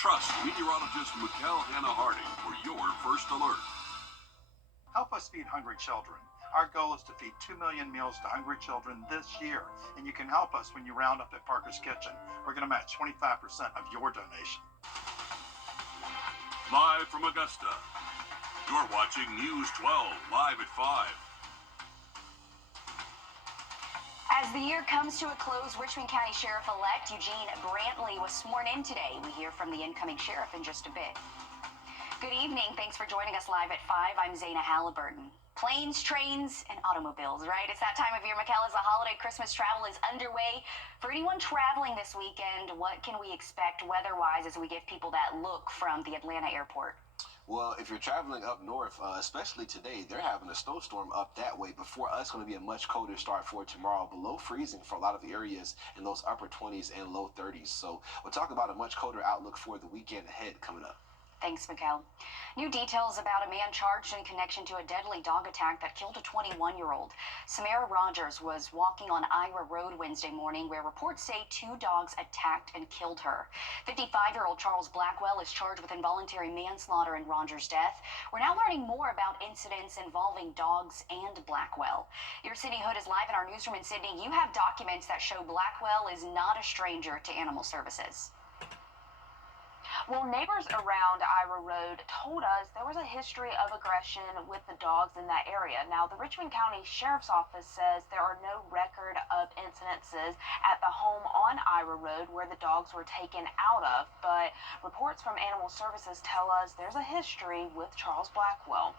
Trust meteorologist Mikkel Hannah Harding for your first alert. Help us feed hungry children. Our goal is to feed 2 million meals to hungry children this year, and you can help us when you round up at Parker's Kitchen. We're going to match 25% of your donation. Live from Augusta, you're watching News 12 live at 5. As the year comes to a close, Richmond County Sheriff-elect Eugene Brantley was sworn in today. We hear from the incoming sheriff in just a bit. Good evening. Thanks for joining us live at 5. I'm Zaina Halliburton. Planes, trains, and automobiles, right? It's that time of year, Mikkel, as the holiday Christmas travel is underway. For anyone traveling this weekend, what can we expect weather-wise as we give people that look from the Atlanta airport? Well, if you're traveling up north, especially today, they're having a snowstorm up that way. But for us, going to be a much colder start for tomorrow, below freezing for a lot of areas in those upper 20s and low 30s. So we'll talk about a much colder outlook for the weekend ahead coming up. Thanks, Mikkel. New details about a man charged in connection to a deadly dog attack that killed a 21-year-old. Samara Rogers was walking on Ira Road Wednesday morning, where reports say 2 dogs attacked and killed her. 55-year-old Charles Blackwell is charged with involuntary manslaughter in Rogers' death. We're now learning more about incidents involving dogs and Blackwell. Your Sydney Hood is live in our newsroom in Sydney. You have documents that show Blackwell is not a stranger to animal services. Well, neighbors around Ira Road told us there was a history of aggression with the dogs in that area. Now, the Richmond County Sheriff's Office says there are no record of incidences at the home on Ira Road where the dogs were taken out of, but reports from Animal Services tell us there's a history with Charles Blackwell.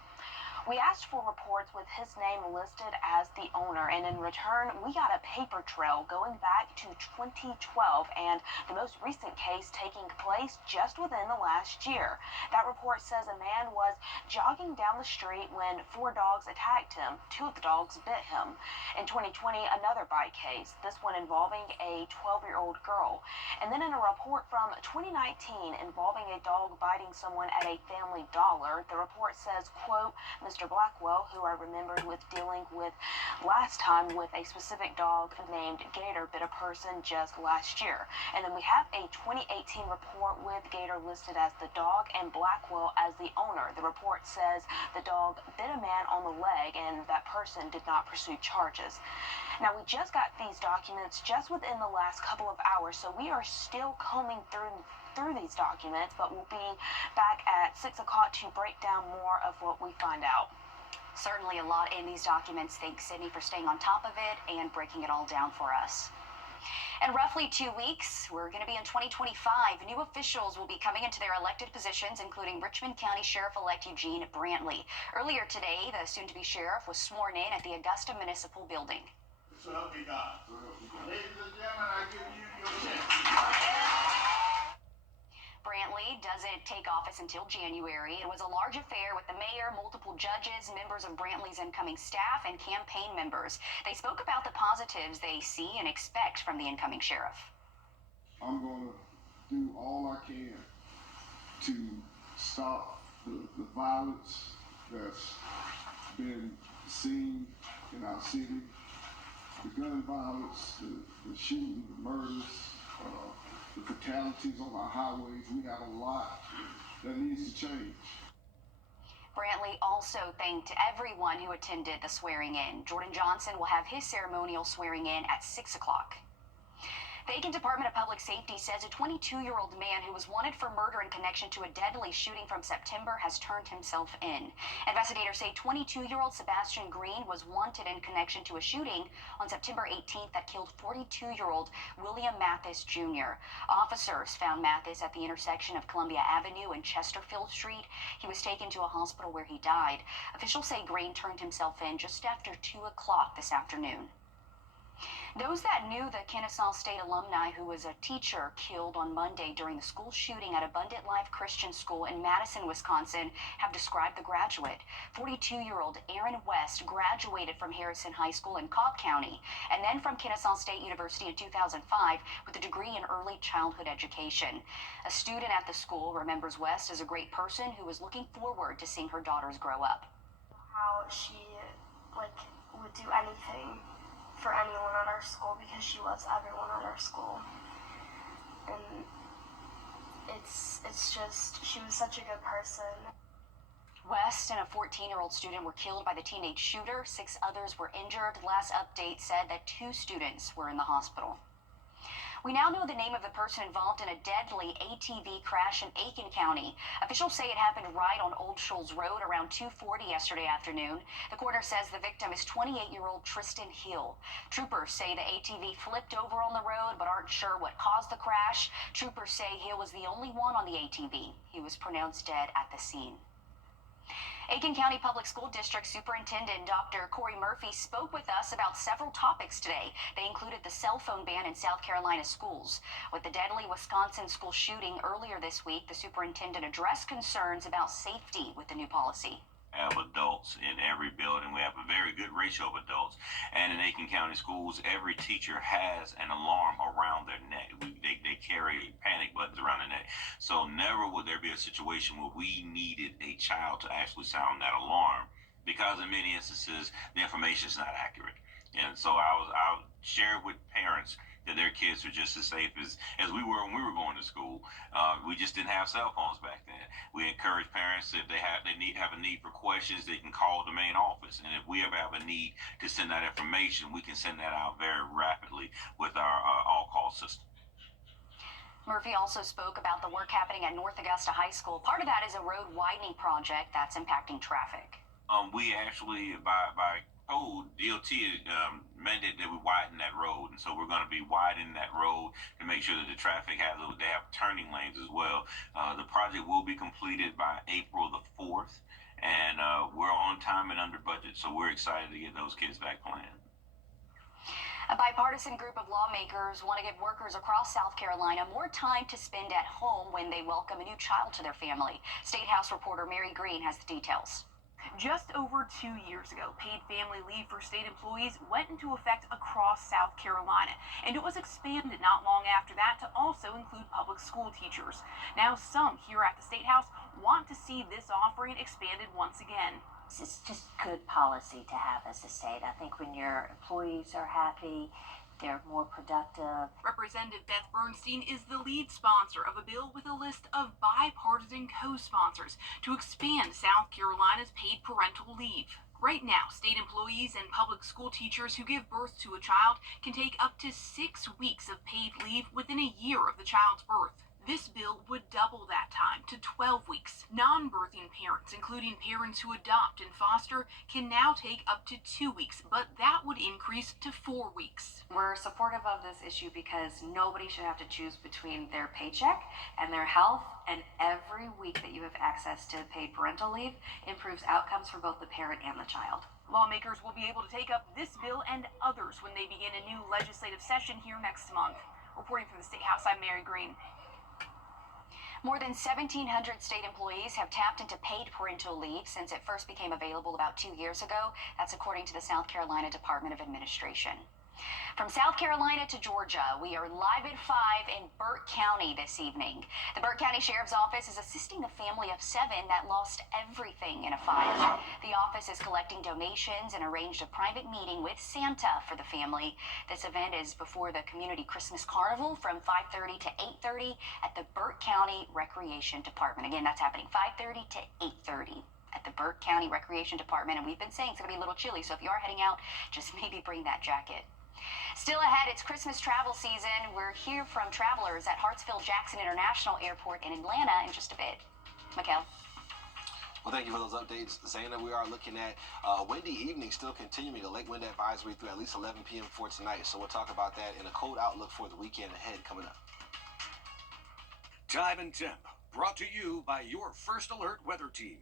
We asked for reports with his name listed as the owner, and in return, we got a paper trail going back to 2012 and the most recent case taking place just within the last year. That report says a man was jogging down the street when 4 dogs attacked him. 2 of the dogs bit him. In 2020, another bite case, this one involving a 12-year-old girl. And then in a report from 2019 involving a dog biting someone at a Family Dollar, the report says, quote, Mr. Blackwell, who I remembered with dealing with last time with a specific dog named Gator, bit a person just last year. And then we have a 2018 report with Gator listed as the dog and Blackwell as the owner. The report says the dog bit a man on the leg and that person did not pursue charges. Now, we just got these documents just within the last couple of hours, so we are still combing through these documents, but we'll be back at 6 o'clock to break down more of what we find out. Certainly a lot in these documents. Thanks, Sydney, for staying on top of it and breaking it all down for us. In roughly 2 weeks, we're going to be in 2025. New officials will be coming into their elected positions, including Richmond County Sheriff-elect Eugene Brantley. Earlier today, the soon-to-be sheriff was sworn in at the Augusta Municipal Building. So help me God. Ladies and gentlemen, I give you your chance. Brantley doesn't take office until January. It was a large affair with the mayor, multiple judges, members of Brantley's incoming staff, and campaign members. They spoke about the positives they see and expect from the incoming sheriff. I'm going to do all I can to stop the violence that's been seen in our city, the gun violence, the shooting, the murders, the fatalities on our highways. We have a lot that needs to change. Brantley also thanked everyone who attended the swearing in. Jordan Johnson will have his ceremonial swearing in at 6 o'clock. The Aiken Department of Public Safety says a 22-year-old man who was wanted for murder in connection to a deadly shooting from September has turned himself in. Investigators say 22-year-old Sebastian Green was wanted in connection to a shooting on September 18th that killed 42-year-old William Mathis Jr. Officers found Mathis at the intersection of Columbia Avenue and Chesterfield Street. He was taken to a hospital where he died. Officials say Green turned himself in just after 2 o'clock this afternoon. Those that knew the Kennesaw State alumni who was a teacher killed on Monday during the school shooting at Abundant Life Christian School in Madison, Wisconsin, have described the graduate. 42-year-old Aaron West graduated from Harrison High School in Cobb County and then from Kennesaw State University in 2005 with a degree in early childhood education. A student at the school remembers West as a great person who was looking forward to seeing her daughters grow up. How she would do anything for anyone at our school because she loves everyone at our school. And It's just, she was such a good person. West and a 14-year-old student were killed by the teenage shooter. 6 others were injured. Last update said that 2 students were in the hospital. We now know the name of the person involved in a deadly ATV crash in Aiken County. Officials say it happened right on Old Shoals Road around 2:40 yesterday afternoon. The coroner says the victim is 28-year-old Tristan Hill. Troopers say the ATV flipped over on the road but aren't sure what caused the crash. Troopers say Hill was the only one on the ATV. He was pronounced dead at the scene. Aiken County Public School District Superintendent Dr. Corey Murphy spoke with us about several topics today. They included the cell phone ban in South Carolina schools. With the deadly Wisconsin school shooting earlier this week, the superintendent addressed concerns about safety with the new policy. Have adults in every building. We have a very good ratio of adults. And in Aiken County schools, every teacher has an alarm around their neck. They carry panic buttons around their neck. So never would there be a situation where we needed a child to actually sound that alarm, because in many instances, the information is not accurate. And so I'll share with parents that their kids are just as safe as we were when we were going to school. We just didn't have cell phones back then. We encourage parents, if they have a need for questions, they can call the main office. And if we ever have a need to send that information, we can send that out very rapidly with our all-call system. Murphy also spoke about the work happening at North Augusta High School. Part of that is a road widening project that's impacting traffic. We actually, by code, DOT mandated that we widen that road, and so we're going to be widening that road to make sure that the traffic they have turning lanes as well. The project will be completed by April the 4th, and we're on time and under budget, so we're excited to get those kids back playing. A bipartisan group of lawmakers want to give workers across South Carolina more time to spend at home when they welcome a new child to their family. State House reporter Mary Green has the details. Just over 2 years ago, paid family leave for state employees went into effect across South Carolina, and it was expanded not long after that to also include public school teachers. Now, some here at the State House want to see this offering expanded once again. It's just good policy to have as a state. I think when your employees are happy, they're more productive. Representative Beth Bernstein is the lead sponsor of a bill with a list of bipartisan co-sponsors to expand South Carolina's paid parental leave. Right now, state employees and public school teachers who give birth to a child can take up to 6 weeks of paid leave within a year of the child's birth. This bill would double that time to 12 weeks. Non-birthing parents, including parents who adopt and foster, can now take up to 2 weeks, but that would increase to 4 weeks. We're supportive of this issue because nobody should have to choose between their paycheck and their health, and every week that you have access to paid parental leave improves outcomes for both the parent and the child. Lawmakers will be able to take up this bill and others when they begin a new legislative session here next month. Reporting from the State House, I'm Mary Green. More than 1,700 state employees have tapped into paid parental leave since it first became available about 2 years ago. That's according to the South Carolina Department of Administration. From South Carolina to Georgia, we are live at 5 in Burke County this evening. The Burke County Sheriff's Office is assisting a family of 7 that lost everything in a fire. The office is collecting donations and arranged a private meeting with Santa for the family. This event is before the Community Christmas Carnival from 5:30 to 8:30 at the Burke County Recreation Department. Again, that's happening 5:30 to 8:30. At the Burke County Recreation Department, and we've been saying it's going to be a little chilly, so if you are heading out, just maybe bring that jacket. Still ahead, it's Christmas travel season. We're here from travelers at Hartsfield-Jackson International Airport in Atlanta in just a bit. Mikkel. Well, thank you for those updates, Zaina. We are looking at windy evening still continuing. A lake wind advisory through at least 11 p.m. for tonight. So we'll talk about that and a cold outlook for the weekend ahead coming up. Time and Temp, brought to you by your First Alert weather team.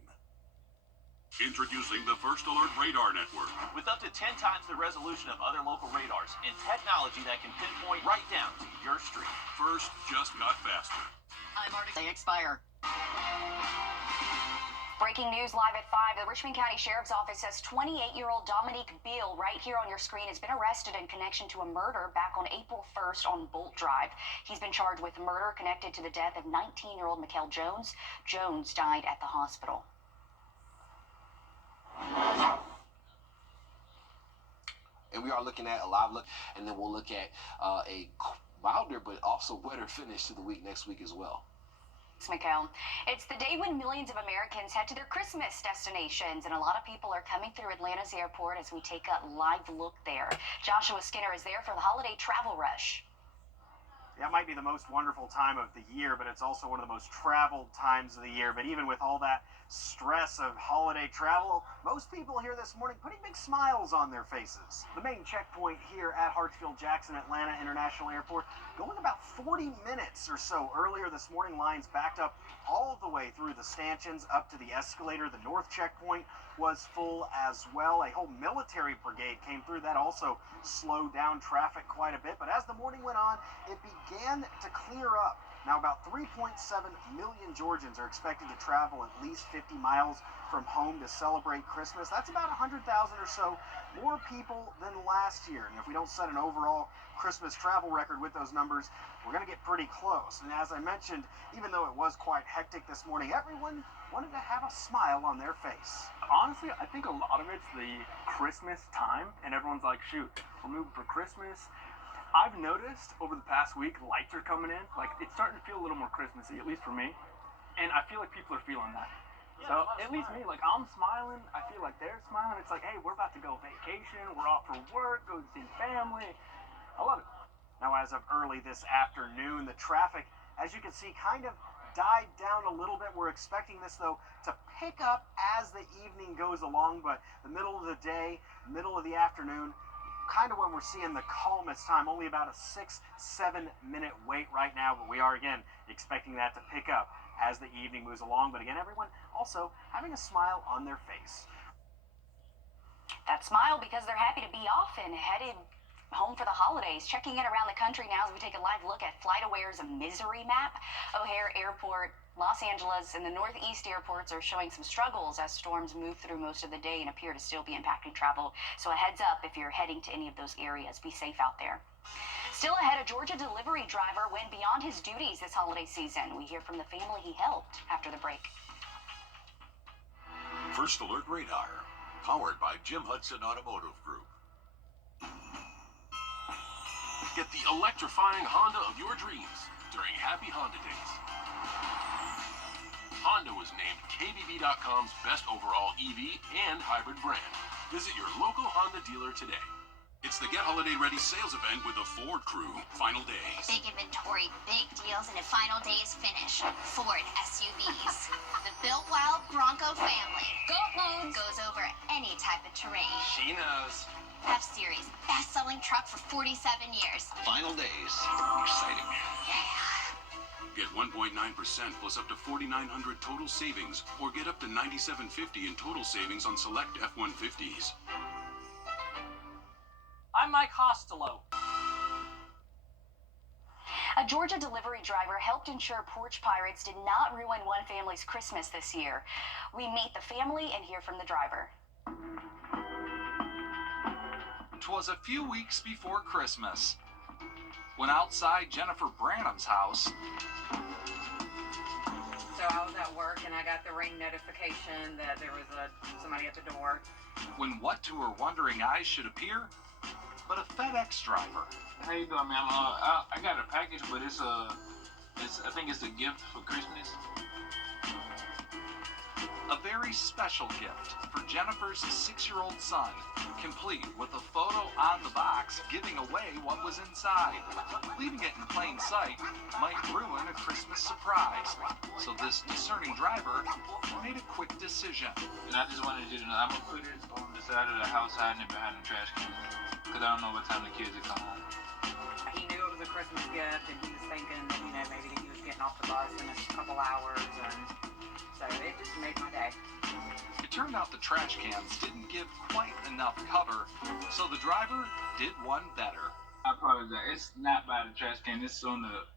Introducing the First Alert Radar Network. With up to 10 times the resolution of other local radars and technology that can pinpoint right down to your street. First just got faster. I'm already. They expire. Breaking news live at 5. The Richmond County Sheriff's Office says 28-year-old Dominique Beal, right here on your screen, has been arrested in connection to a murder back on April 1st on Bolt Drive. He's been charged with murder connected to the death of 19-year-old Mikkel Jones. Jones died at the hospital. And we are looking at a live look, and then we'll look at a milder but also wetter finish to the week next week as well. McComb. It's the day when millions of Americans head to their Christmas destinations, and a lot of people are coming through Atlanta's airport as we take a live look there. Joshua Skinner is there for the holiday travel rush. Yeah, it might be the most wonderful time of the year, but it's also one of the most traveled times of the year. But even with all that stress of holiday travel, most people here this morning putting big smiles on their faces. The main checkpoint here at Hartsfield-Jackson Atlanta International Airport going about 40 minutes or so earlier this morning. Lines backed up all the way through the stanchions up to the escalator. The north checkpoint was full as well. A whole military brigade came through. That also slowed down traffic quite a bit. But as the morning went on, it began to clear up. Now, about 3.7 million Georgians are expected to travel at least 50 miles from home to celebrate Christmas. That's about 100,000 or so more people than last year. And if we don't set an overall Christmas travel record with those numbers, we're going to get pretty close. And as I mentioned, even though it was quite hectic this morning, everyone wanted to have a smile on their face. Honestly, I think a lot of it's the Christmas time, and everyone's like, shoot, we're moving for Christmas. I've noticed over the past week, lights are coming in. Like, it's starting to feel a little more Christmassy, at least for me. And I feel like people are feeling that. So, at least me, like, I'm smiling. I feel like they're smiling. It's like, hey, we're about to go vacation. We're off for work, go see family. I love it. Now, as of early this afternoon, the traffic, as you can see, kind of died down a little bit. We're expecting this, though, to pick up as the evening goes along. But the middle of the day, middle of the afternoon, kind of when we're seeing the calmest time, only about a 6-7 minute wait right now, but we are again expecting that to pick up as the evening moves along. But again, everyone also having a smile on their face. That smile because they're happy to be off and headed home for the holidays. Checking in around the country now as we take a live look at FlightAware's misery map. O'Hare Airport, Los Angeles, and the Northeast airports are showing some struggles as storms move through most of the day and appear to still be impacting travel. So a heads up if you're heading to any of those areas. Be safe out there. Still ahead, a Georgia delivery driver went beyond his duties this holiday season. We hear from the family he helped after the break. First Alert Radar, powered by Jim Hudson Automotive Group. Get the electrifying Honda of your dreams during Happy Honda Days. Honda was named KBB.com's best overall EV and hybrid brand. Visit your local Honda dealer today. It's the Get Holiday Ready sales event with the Ford crew. Final days. Big inventory, big deals, and a final day's finish. Ford SUVs. The Built Wild Bronco family. Go home. Goes over any type of terrain. She knows. F-Series, best-selling truck for 47 years. Final days. Exciting. Get 1.9% plus up to $4,900 total savings, or get up to $9,750 in total savings on select F-150s. I'm Mike Costello. A Georgia delivery driver helped ensure porch pirates did not ruin one family's Christmas this year. We meet the family and hear from the driver. 'Twas a few weeks before Christmas, when outside Jennifer Branham's house. So I was at work and I got the ring notification that there was somebody at the door. When what to her wondering eyes should appear but a FedEx driver. How you doing, ma'am? I got a package, but I think it's a gift for Christmas. A very special gift for Jennifer's 6-year-old son, complete with a photo on the box giving away what was inside. Leaving it in plain sight might ruin a Christmas surprise. So this discerning driver made a quick decision. And I just wanted you to know, I'm gonna put it on the side of the house, hiding it behind the trash can, because I don't know what time the kids will come home. He knew it was a Christmas gift, and he was thinking that, maybe that he was getting off the bus in a couple hours, and so it just made my day. It turned out the trash cans didn't give quite enough cover, so the driver did one better. I apologize. It's not by the trash can. It's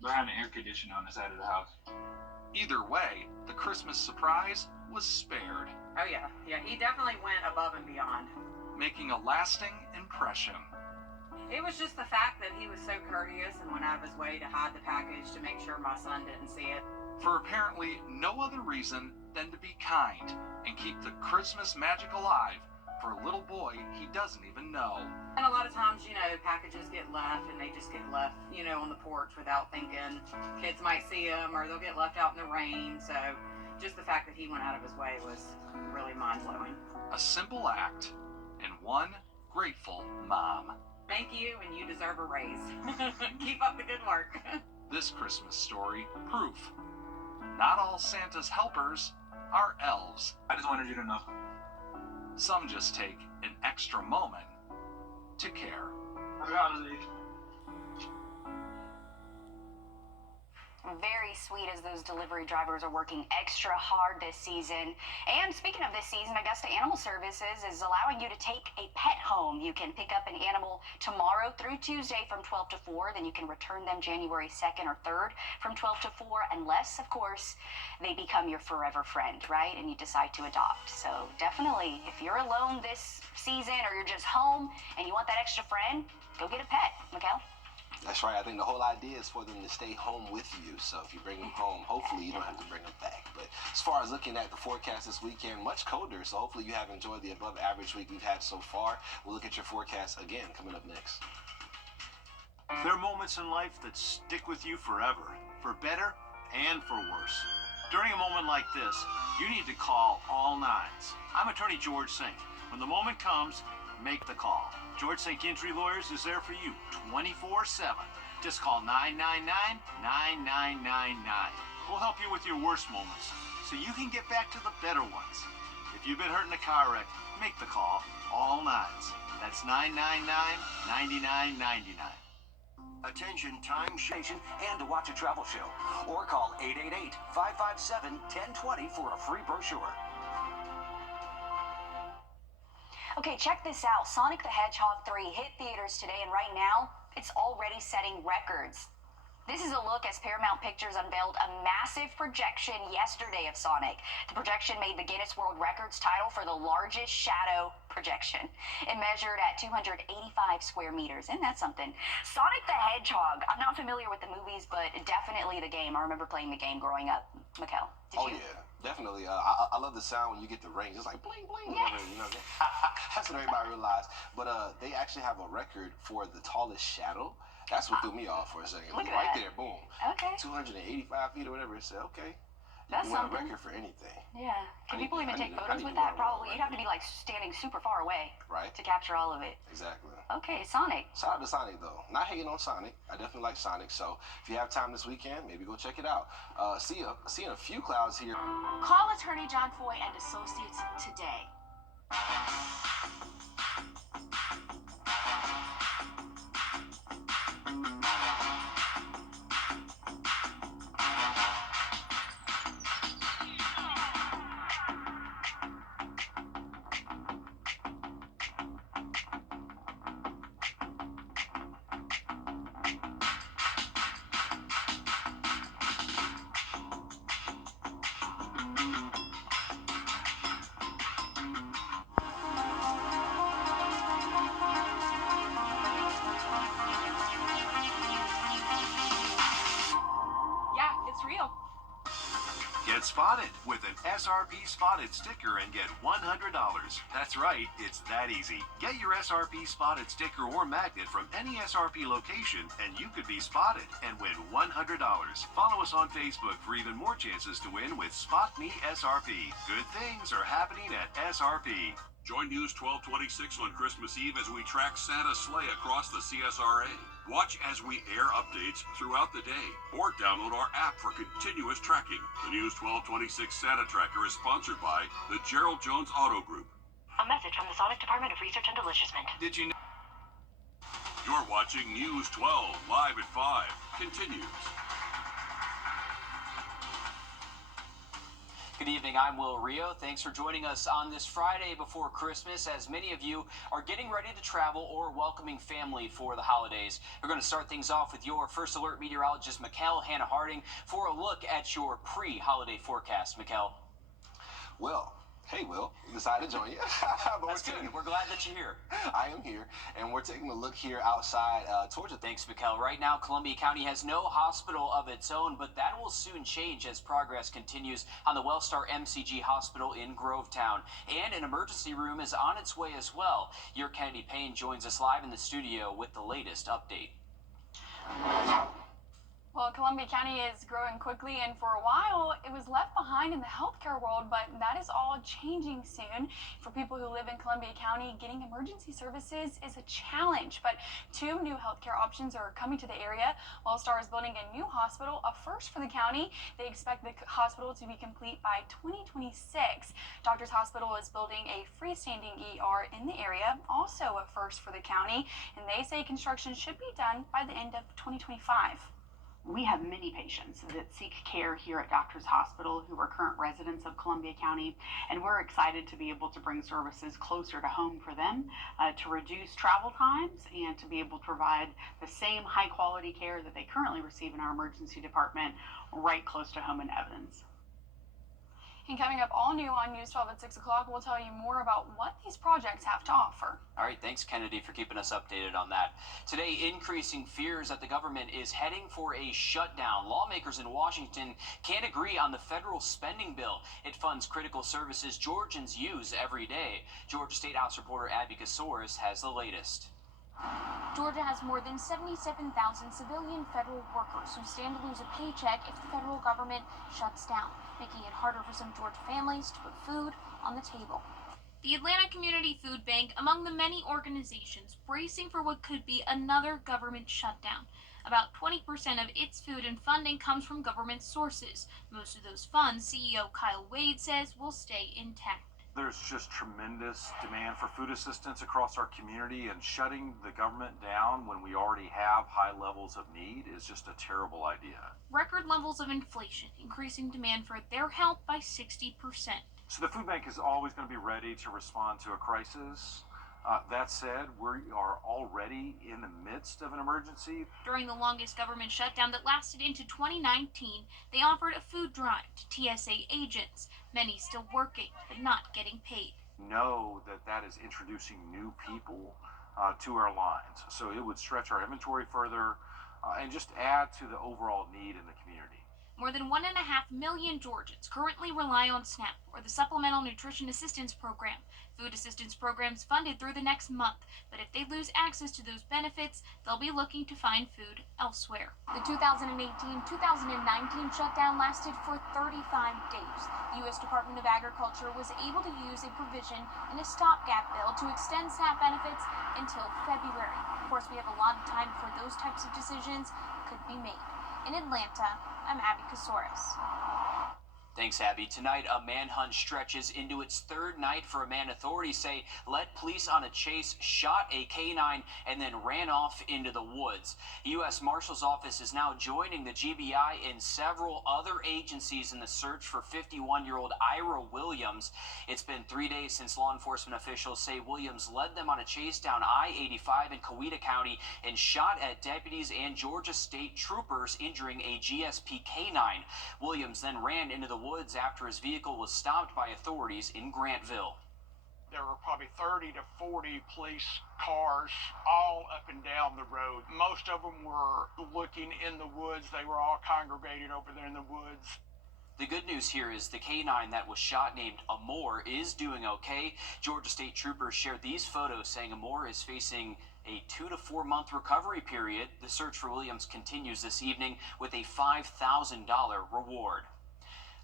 behind the air conditioner on the side of the house. Either way, the Christmas surprise was spared. Oh yeah, he definitely went above and beyond, making a lasting impression. It was just the fact that he was so courteous and went out of his way to hide the package to make sure my son didn't see it. For apparently no other reason than to be kind and keep the Christmas magic alive for a little boy he doesn't even know. And a lot of times, packages get left and they just get left, on the porch without thinking. Kids might see them or they'll get left out in the rain. So just the fact that he went out of his way was really mind-blowing. A simple act and one grateful mom. Thank you, and you deserve a raise. Keep up the good work. This Christmas story, proof. Not all Santa's helpers are elves. I just wanted you to know. Some just take an extra moment to care. Very sweet as those delivery drivers are working extra hard this season. And speaking of this season, Augusta Animal Services is allowing you to take a pet home. You can pick up an animal tomorrow through Tuesday from 12 to 4. Then you can return them January 2nd or 3rd from 12 to 4, unless, of course, they become your forever friend, right? And you decide to adopt. So definitely, if you're alone this season or you're just home and you want that extra friend, go get a pet, Mikkel. That's right. I think the whole idea is for them to stay home with you. So if you bring them home, hopefully you don't have to bring them back. But as far as looking at the forecast this weekend, much colder. So hopefully you have enjoyed the above average week we've had so far. We'll look at your forecast again coming up next. There are moments in life that stick with you forever, for better and for worse. During a moment like this, you need to call all nines. I'm attorney George Sink. When the moment comes, make the call. George Sink Injury Lawyers is there for you 24/7. Just call 999-9999. We'll help you with your worst moments so you can get back to the better ones. If you've been hurt in a car wreck, make the call. All nines. That's 999-9999. Attention time station and to watch a travel show. Or call 888-557-1020 for a free brochure. Okay, check this out. Sonic the Hedgehog 3 hit theaters today, and right now, it's already setting records. This is a look as Paramount Pictures unveiled a massive projection yesterday of Sonic. The projection made the Guinness World Records title for the largest shadow projection. It measured at 285 square meters. Isn't that something? Sonic the Hedgehog. I'm not familiar with the movies, but definitely the game. I remember playing the game growing up. Mikkel, did you? Yeah, definitely. I love the sound when you get the rings. It's like bling, bling. Yes. Whatever, That's what everybody realized. But they actually have a record for the tallest shadow. That's what threw me off for a second. Look at right that. there, boom. Okay. 285 feet or whatever. It said, okay. That's You win a something. record for anything. Yeah. Can people even take photos with do that? one Probably. right You'd have to be like standing super far away Right. to capture all of it. Exactly. Okay, Sonic. Shout out to Sonic, though. Not hating on Sonic. I definitely like Sonic. So if you have time this weekend, maybe go check it out. Seeing a few clouds here. Call attorney John Foy and Associates today. Get spotted with an SRP Spotted sticker and get $100. That's right, it's that easy. Get your SRP Spotted sticker or magnet from any SRP location and you could be spotted and win $100. Follow us on Facebook for even more chances to win with Spot Me SRP. Good things are happening at SRP. Join News 1226 on Christmas Eve as we track Santa's sleigh across the CSRA. Watch as we air updates throughout the day, or download our app for continuous tracking. The News 1226 Santa Tracker is sponsored by the Gerald Jones Auto Group. A message from the Sonic Department of Research and Deliciousment. Did you know? You're watching News 12 live at 5. Continues. Good evening, I'm Wrdw. Thanks for joining us on this Friday before Christmas, as many of you are getting ready to travel or welcoming family for the holidays. We're going to start things off with your First Alert meteorologist, Mikkel Hannah Harding, for a look at your pre-holiday forecast. Mikkel. Well, Hey, Will, decided to join you. But That's good. We're glad that you're here. I am here, and we're taking a look here outside towards the. Thanks, Mikkel. Right now, Columbia County has no hospital of its own, but that will soon change as progress continues on the Wellstar MCG Hospital in Grovetown. And an emergency room is on its way as well. Your Kennedy Payne joins us live in the studio with the latest update. Well, Columbia County is growing quickly, and for a while, it was left behind in the healthcare world, but that is all changing soon. For people who live in Columbia County, getting emergency services is a challenge, but 2 new healthcare options are coming to the area. Wellstar is building a new hospital, a first for the county. They expect the hospital to be complete by 2026. Doctors Hospital is building a freestanding ER in the area, also a first for the county, and they say construction should be done by the end of 2025. We have many patients that seek care here at Doctors Hospital who are current residents of Columbia County, and we're excited to be able to bring services closer to home for them, to reduce travel times and to be able to provide the same high quality care that they currently receive in our emergency department right close to home in Evans. And coming up all new on News 12 at 6 o'clock, we'll tell you more about what these projects have to offer. All right, thanks, Kennedy, for keeping us updated on that. Today, increasing fears that the government is heading for a shutdown. Lawmakers in Washington can't agree on the federal spending bill. It funds critical services Georgians use every day. Georgia State House reporter Abby Kasoris has the latest. Georgia has more than 77,000 civilian federal workers who stand to lose a paycheck if the federal government shuts down, making it harder for some Georgia families to put food on the table. The Atlanta Community Food Bank among the many organizations bracing for what could be another government shutdown. About 20% of its food and funding comes from government sources. Most of those funds, CEO Kyle Wade says, will stay intact. There's just tremendous demand for food assistance across our community, and shutting the government down when we already have high levels of need is just a terrible idea. Record levels of inflation, increasing demand for their help by 60%. So the food bank is always going to be ready to respond to a crisis. That said, we are already in the midst of an emergency. During the longest government shutdown that lasted into 2019, they offered a food drive to TSA agents, many still working but not getting paid. Know that that is introducing new people to our lines. So it would stretch our inventory further and just add to the overall need in the community. More than 1.5 million Georgians currently rely on SNAP, or the Supplemental Nutrition Assistance Program. Food assistance programs funded through the next month, but if they lose access to those benefits, they'll be looking to find food elsewhere. The 2018-2019 shutdown lasted for 35 days. The U.S. Department of Agriculture was able to use a provision in a stopgap bill to extend SNAP benefits until February. Of course, we have a lot of time before those types of decisions could be made. In Atlanta, I'm Abby Kasoris. Thanks, Abby. Tonight, a manhunt stretches into its third night for a man authorities say led police on a chase, shot a canine, and then ran off into the woods. The U.S. Marshal's Office is now joining the GBI and several other agencies in the search for 51-year-old Ira Williams. It's been 3 days since law enforcement officials say Williams led them on a chase down I-85 in Coweta County and shot at deputies and Georgia State troopers, injuring a GSP canine. Williams then ran into the woods after his vehicle was stopped by authorities in Grantville. There were probably 30 to 40 police cars all up and down the road. Most of them were looking in the woods. They were all congregated over there in the woods. The good news here is the canine that was shot, named Amor, is doing okay. Georgia State troopers shared these photos saying Amor is facing a 2 to 4 month recovery period. The search for Williams continues this evening with a $5,000 reward.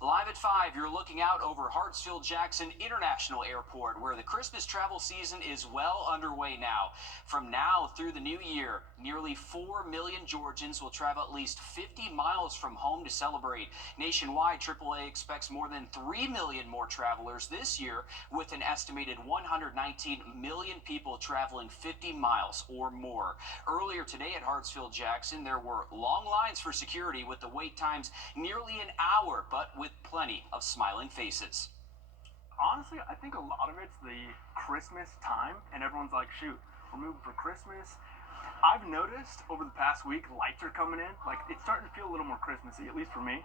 Live at 5, you're looking out over Hartsfield-Jackson International Airport, where the Christmas travel season is well underway now. From now through the new year, nearly 4 million Georgians will travel at least 50 miles from home to celebrate. Nationwide, AAA expects more than 3 million more travelers this year, with an estimated 119 million people traveling 50 miles or more. Earlier today at Hartsfield-Jackson, there were long lines for security, with the wait times nearly an hour, but with plenty of smiling faces. Honestly, I think a lot of it's the Christmas time, and everyone's like, shoot, we're moving for Christmas. I've noticed over the past week, lights are coming in. Like, it's starting to feel a little more Christmassy, at least for me.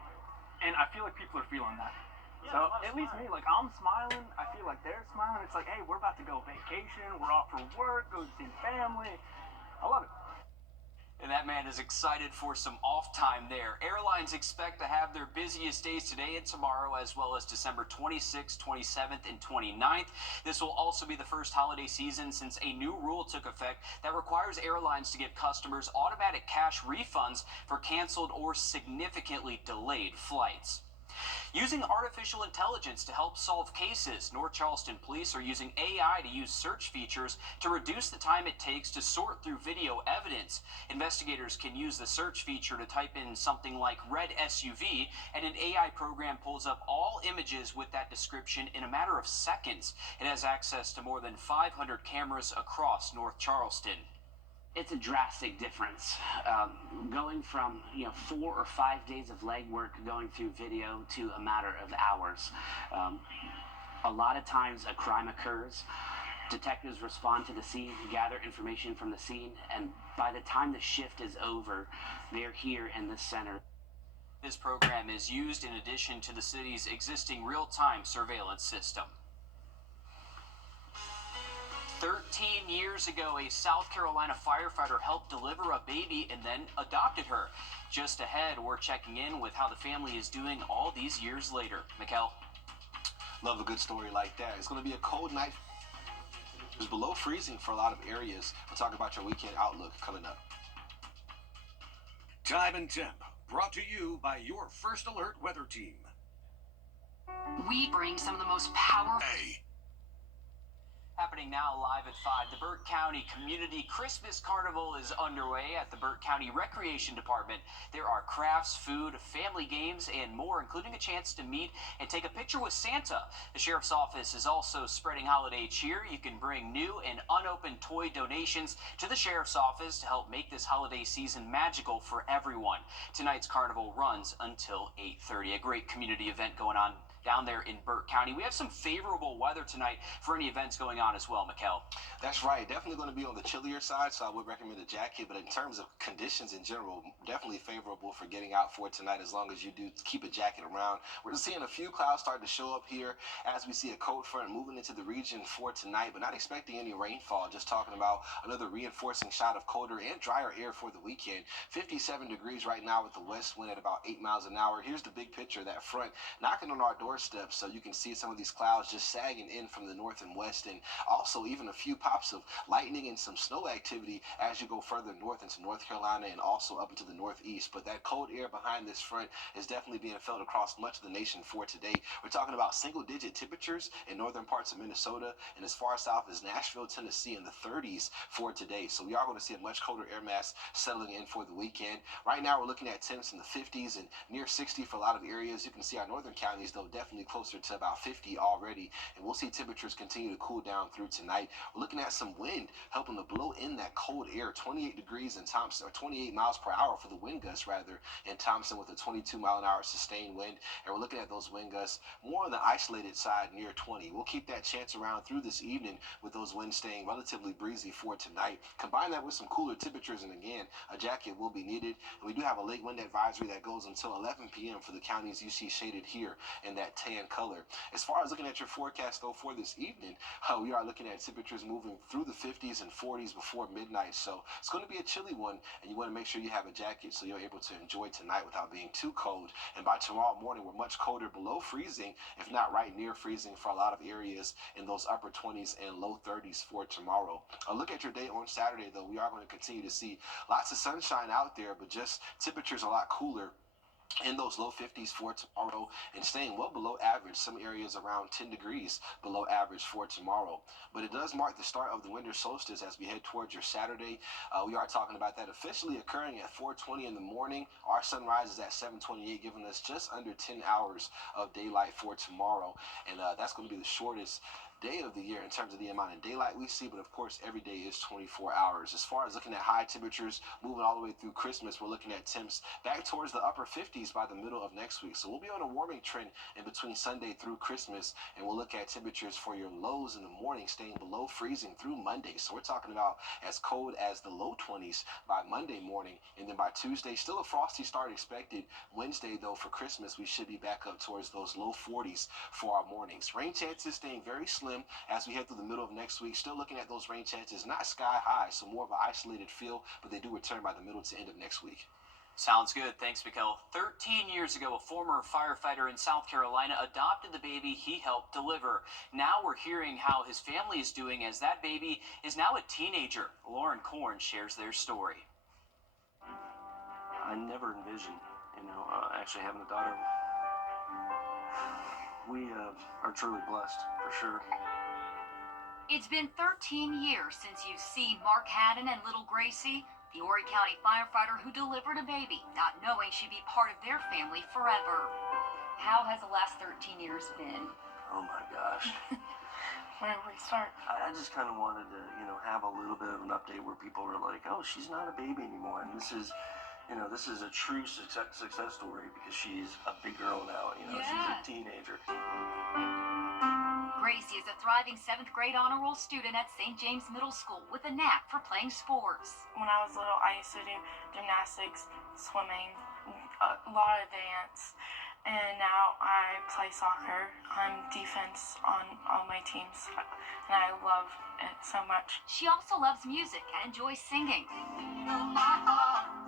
And I feel like people are feeling that. So at least me, like I'm smiling. I feel like they're smiling. It's like, hey, we're about to go vacation. We're off for work, go see family. I love it. And that man is excited for some off time there. Airlines expect to have their busiest days today and tomorrow, as well as December 26th, 27th, and 29th. This will also be the first holiday season since a new rule took effect that requires airlines to give customers automatic cash refunds for canceled or significantly delayed flights. Using artificial intelligence to help solve cases, North Charleston police are using AI to use search features to reduce the time it takes to sort through video evidence. Investigators can use the search feature to type in something like red SUV, and an AI program pulls up all images with that description in a matter of seconds. It has access to more than 500 cameras across North Charleston. It's a drastic difference. Going from 4 or 5 days of legwork going through video to a matter of hours. A lot of times a crime occurs. Detectives respond to the scene, gather information from the scene, and by the time the shift is over, they're here in this center. This program is used in addition to the city's existing real-time surveillance system. 13 years ago, a South Carolina firefighter helped deliver a baby and then adopted her. Just ahead, we're checking in with how the family is doing all these years later. Mikkel? Love a good story like that. It's going to be a cold night. It's below freezing for a lot of areas. We'll talk about your weekend outlook coming up. Time and temp, brought to you by your First Alert weather team. We bring some of the most powerful... Happening now live at 5, the Burt County Community Christmas Carnival is underway at the Burt County Recreation Department. There are crafts, food, family games, and more, including a chance to meet and take a picture with Santa. The Sheriff's Office is also spreading holiday cheer. You can bring new and unopened toy donations to the Sheriff's Office to help make this holiday season magical for everyone. Tonight's carnival runs until 8:30. A great community event going on down there in Burt County. We have some favorable weather tonight for any events going on as well, Mikkel. That's right. Definitely going to be on the chillier side, so I would recommend a jacket. But in terms of conditions in general, definitely favorable for getting out for tonight as long as you do keep a jacket around. We're just seeing a few clouds starting to show up here as we see a cold front moving into the region for tonight, but not expecting any rainfall. Just talking about another reinforcing shot of colder and drier air for the weekend. 57 degrees right now with the west wind at about 8 miles an hour. Here's the big picture, that front knocking on our doorstep, so you can see some of these clouds just sagging in from the north and west, and also even a few pops of lightning and some snow activity as you go further north into North Carolina and also up into the northeast. But that cold air behind this front is definitely being felt across much of the nation for today. We're talking about single-digit temperatures in northern parts of Minnesota and as far south as Nashville, Tennessee in the 30s for today. So we are going to see a much colder air mass settling in for the weekend. Right now we're looking at temps in the 50s and near 60 for a lot of areas. You can see our northern counties, though, definitely closer to about 50 already, and we'll see temperatures continue to cool down through tonight. We're looking at some wind helping to blow in that cold air. 28 degrees in Thompson, or 28 miles per hour for the wind gusts rather in Thompson, with a 22 mile an hour sustained wind, and we're looking at those wind gusts more on the isolated side near 20. We'll keep that chance around through this evening with those winds staying relatively breezy for tonight. Combine that with some cooler temperatures, and again, a jacket will be needed. And we do have a late wind advisory that goes until 11 p.m. for the counties you see shaded here in that tan color. As far as looking at your forecast, though, for this evening, we are looking at temperatures moving through the 50s and 40s before midnight. So it's going to be a chilly one, and you want to make sure you have a jacket so you're able to enjoy tonight without being too cold. And by tomorrow morning, we're much colder, below freezing, if not right near freezing for a lot of areas in those upper 20s and low 30s for tomorrow. A look at your day on Saturday, though, we are going to continue to see lots of sunshine out there, but just temperatures a lot cooler in those low 50s for tomorrow, and staying well below average. Some areas around 10 degrees below average for tomorrow. But it does mark the start of the winter solstice as we head towards your Saturday. We are talking about that officially occurring at 4:20 in the morning. Our sunrise is at 7:28, giving us just under 10 hours of daylight for tomorrow. And that's going to be the shortest day of the year in terms of the amount of daylight we see, but of course every day is 24 hours. As far as looking at high temperatures moving all the way through Christmas, we're looking at temps back towards the upper 50s by the middle of next week. So we'll be on a warming trend in between Sunday through Christmas, and we'll look at temperatures for your lows in the morning staying below freezing through Monday. So we're talking about as cold as the low 20s by Monday morning, and then by Tuesday, still a frosty start expected. Wednesday, though, for Christmas, we should be back up towards those low 40s for our mornings. Rain chances staying very slim as we head through the middle of next week. Still looking at those rain chances, not sky high, so more of an isolated feel, but they do return by the middle to end of next week. Sounds good. Thanks, Mikkel. 13 years ago, a former firefighter in South Carolina adopted the baby he helped deliver. Now we're hearing how his family is doing as that baby is now a teenager. Lauren Korn shares their story. I never envisioned, actually having a daughter. We are truly blessed, for sure. It's been 13 years since you've seen Mark Haddon and little Gracie, the Horry County firefighter who delivered a baby, not knowing she'd be part of their family forever. How has the last 13 years been? Oh my gosh. Where do we start? I just kind of wanted to, have a little bit of an update where people are like, oh, she's not a baby anymore. And this is a true success story because she's a big girl now. She's a teenager. Gracie is a thriving 7th grade honor roll student at St. James Middle School with a knack for playing sports. When I was little, I used to do gymnastics, swimming, a lot of dance, and now I play soccer. I'm defense on all my teams, and I love it so much. She also loves music and enjoys singing.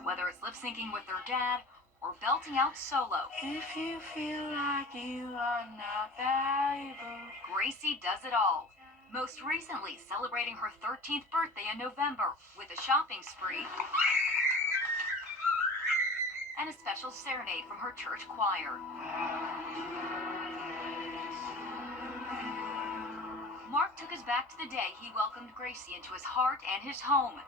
Whether it's lip syncing with her dad or belting out solo. If you feel like you are not valuable. Gracie does it all. Most recently, celebrating her 13th birthday in November with a shopping spree and a special serenade from her church choir. Mark took us back to the day he welcomed Gracie into his heart and his home.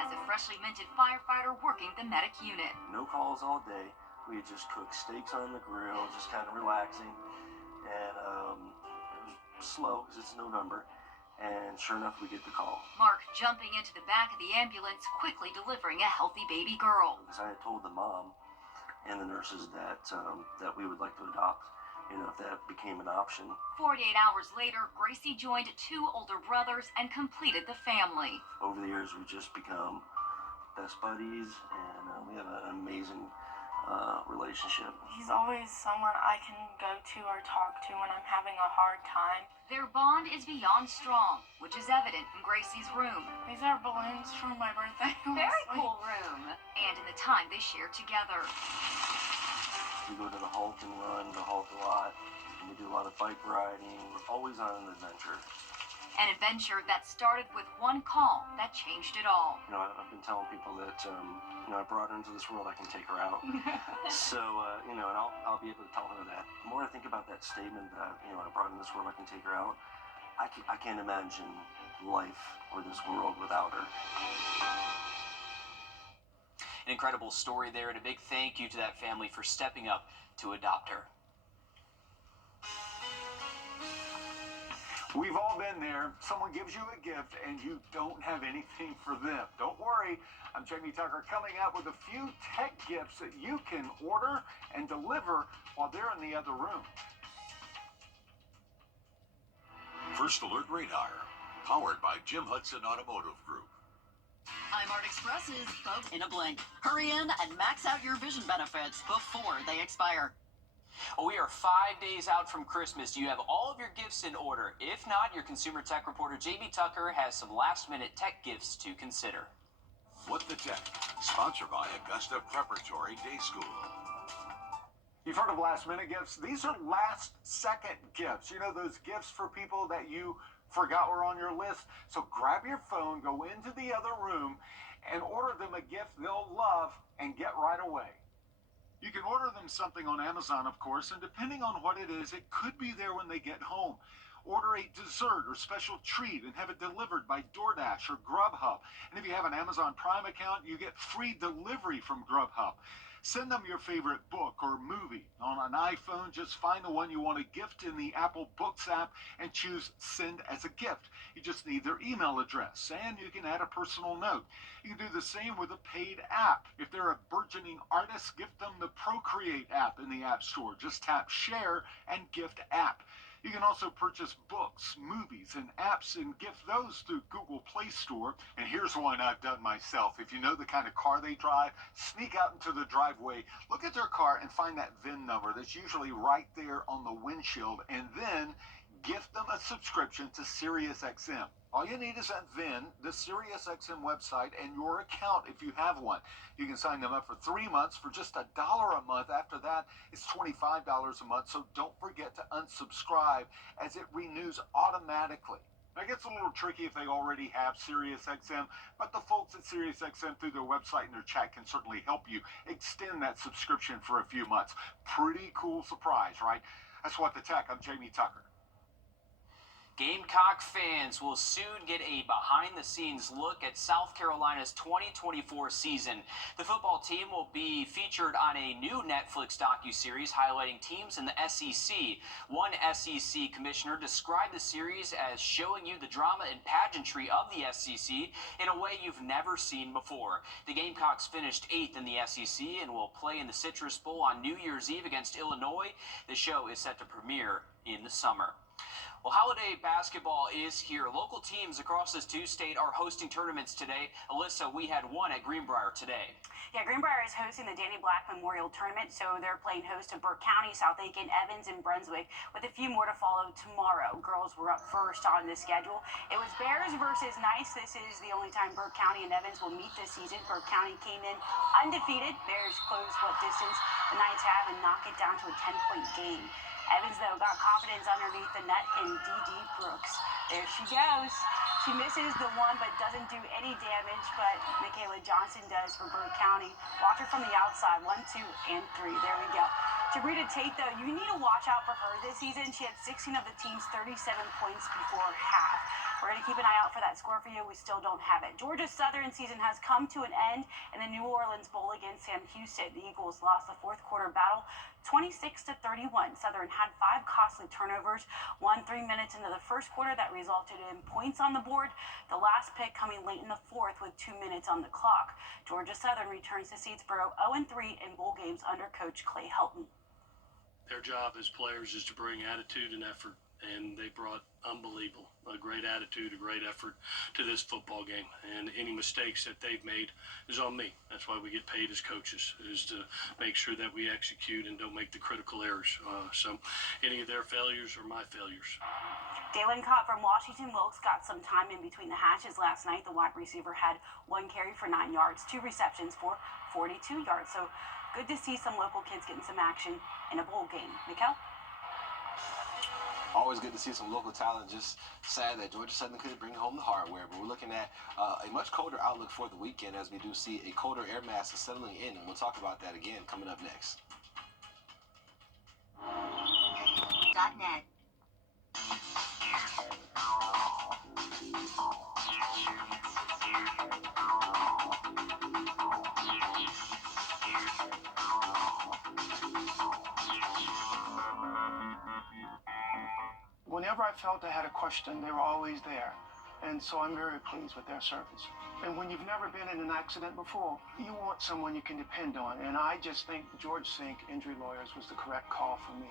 As a freshly minted firefighter working the medic unit. No calls all day. We had just cooked steaks on the grill, just kind of relaxing. And it was slow because it's November. And sure enough, we get the call. Mark jumping into the back of the ambulance, quickly delivering a healthy baby girl. Because I had told the mom and the nurses that we would like to adopt, if that became an option. 48 hours later, Gracie joined 2 older brothers and completed the family. Over the years, we've just become best buddies, and we have an amazing relationship. He's always someone I can go to or talk to when I'm having a hard time. Their bond is beyond strong, which is evident in Gracie's room. These are balloons from my birthday. Very cool room. And in the time they share together. We go to the Hulk and run the Hulk a lot, and we do a lot of bike riding. We're always on an adventure. An adventure that started with one call that changed it all. I've been telling people that, I brought her into this world, I can take her out. So, and I'll be able to tell her that. The more I think about that statement that, I brought in this world, I can take her out, I can't imagine life or this world without her. An incredible story there, and a big thank you to that family for stepping up to adopt her. We've all been there. Someone gives you a gift and you don't have anything for them. Don't worry. I'm Jamie Tucker coming up with a few tech gifts that you can order and deliver while they're in the other room. First Alert Radar, powered by Jim Hudson Automotive Group. iMart Express's boat in a blink. Hurry in and max out your vision benefits before they expire. Well, we are 5 days out from Christmas. Do you have all of your gifts in order? If not, your consumer tech reporter Jamie Tucker has some last-minute tech gifts to consider. What the Tech, sponsored by Augusta Preparatory Day School. You've heard of last-minute gifts. These are last-second gifts. Those gifts for people that you forgot were on your list. So grab your phone, go into the other room, and order them a gift they'll love and get right away. You can order them something on Amazon, of course, and depending on what it is, it could be there when they get home. Order a dessert or special treat and have it delivered by DoorDash or Grubhub. And if you have an Amazon Prime account, you get free delivery from Grubhub. Send them your favorite book or movie. On an iPhone, just find the one you want to gift in the Apple Books app and choose Send as a Gift. You just need their email address, and you can add a personal note. You can do the same with a paid app. If they're a burgeoning artist, gift them the Procreate app in the App Store. Just tap Share and Gift App. You can also purchase books, movies, and apps and gift those through Google Play Store. And here's one I've done myself. If you know the kind of car they drive, sneak out into the driveway, look at their car, and find that VIN number that's usually right there on the windshield, and then gift them a subscription to SiriusXM. All you need is that VIN, the SiriusXM website, and your account if you have one. You can sign them up for 3 months for just $1 a month. After that, it's $25 a month, so don't forget to unsubscribe as it renews automatically. It gets a little tricky if they already have SiriusXM, but the folks at SiriusXM through their website and their chat can certainly help you extend that subscription for a few months. Pretty cool surprise, right? That's What the Tech. I'm Jamie Tucker. Gamecock fans will soon get a behind-the-scenes look at South Carolina's 2024 season. The football team will be featured on a new Netflix docuseries highlighting teams in the SEC. One SEC commissioner described the series as showing you the drama and pageantry of the SEC in a way you've never seen before. The Gamecocks finished 8th in the SEC and will play in the Citrus Bowl on New Year's Eve against Illinois. The show is set to premiere in the summer. Well, holiday basketball is here. Local teams across this two-state are hosting tournaments today. Alyssa, we had one at Greenbrier today. Yeah, Greenbrier is hosting the Danny Black Memorial Tournament, so they're playing host to Burke County, South Aiken, Evans, and Brunswick, with a few more to follow tomorrow. Girls were up first on the schedule. It was Bears versus Knights. This is the only time Burke County and Evans will meet this season. Burke County came in undefeated. Bears closed what distance the Knights have and knock it down to a 10-point game. Evans, though, got confidence underneath the net in D.D. Brooks. There she goes. She misses the one but doesn't do any damage, but Michaela Johnson does for Burke County. Watch her from the outside. 1, 2, and 3. There we go. Jabrita Tate, though, you need to watch out for her this season. She had 16 of the team's 37 points before half. We're going to keep an eye out for that score for you. We still don't have it. Georgia Southern season has come to an end in the New Orleans Bowl against Sam Houston. The Eagles lost the fourth quarter battle 26-31. Southern had 5 costly turnovers, 1 3 minutes into the first quarter that resulted in points on the board. The last pick coming late in the fourth with 2 minutes on the clock. Georgia Southern returns to Seatsboro 0-3 in bowl games under Coach Clay Helton. Their job as players is to bring attitude and effort, and they brought a great attitude, a great effort to this football game. And any mistakes that they've made is on me. That's why we get paid as coaches, is to make sure that we execute and don't make the critical errors. So any of their failures are my failures. Dalen Cott from Washington Wilkes got some time in between the hatches last night. The wide receiver had 1 carry for 9 yards, 2 receptions for 42 yards. So good to see some local kids getting some action in a bowl game. Mikkel? Always good to see some local talent. Just sad that Georgia Southern couldn't bring home the hardware. But we're looking at a much colder outlook for the weekend as we do see a colder air mass settling in. And we'll talk about that again coming up next. .net. Whenever I felt I had a question, they were always there. And so I'm very pleased with their service. And when you've never been in an accident before, you want someone you can depend on. And I just think George Sink Injury Lawyers was the correct call for me.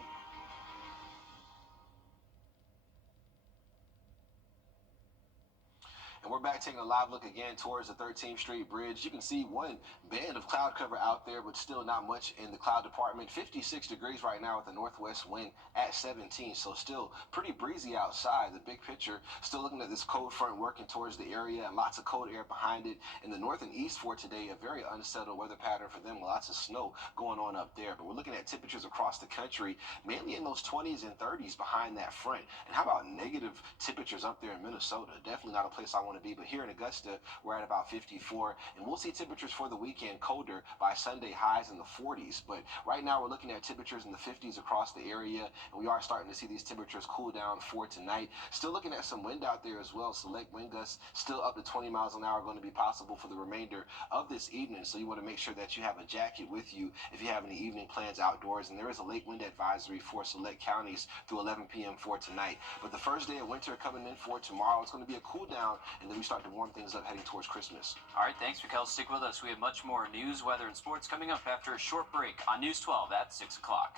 And we're back taking a live look again towards the 13th Street Bridge. You can see one band of cloud cover out there, but still not much in the cloud department. 56 degrees right now with the northwest wind at 17, so still pretty breezy outside. The big picture, still looking at this cold front working towards the area and lots of cold air behind it. In the north and east for today, a very unsettled weather pattern for them. Lots of snow going on up there. But we're looking at temperatures across the country, mainly in those 20s and 30s behind that front. And how about negative temperatures up there in Minnesota? Definitely not a place I want want to be. But here in Augusta, we're at about 54, and we'll see temperatures for the weekend colder by Sunday, highs in the 40s. But right now, we're looking at temperatures in the 50s across the area, and we are starting to see these temperatures cool down for tonight. Still looking at some wind out there as well. Select wind gusts still up to 20 miles an hour going to be possible for the remainder of this evening. So you want to make sure that you have a jacket with you if you have any evening plans outdoors. And there is a lake wind advisory for select counties through 11 p.m. for tonight. But the first day of winter coming in for tomorrow, it's going to be a cool down, and then we start to warm things up heading towards Christmas. All right, thanks, Mikkel. Stick with us. We have much more news, weather, and sports coming up after a short break on News 12 at 6 o'clock.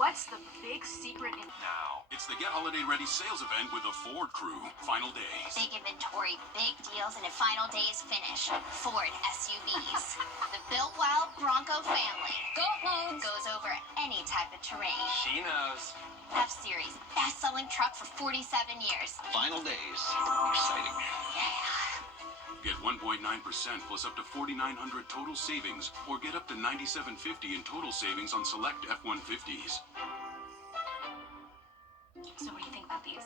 What's the big secret in Now, it's the Get Holiday Ready sales event with the Ford crew. Final days. Big inventory, big deals, and a final day's finish. Ford SUVs. The built wild Bronco family. Goes over any type of terrain. She knows. F-Series, best-selling truck for 47 years. Final days. Exciting. Get 1.9% plus up to $4,900 total savings, or get up to $9,750 in total savings on select F-150s. So what do you think about these?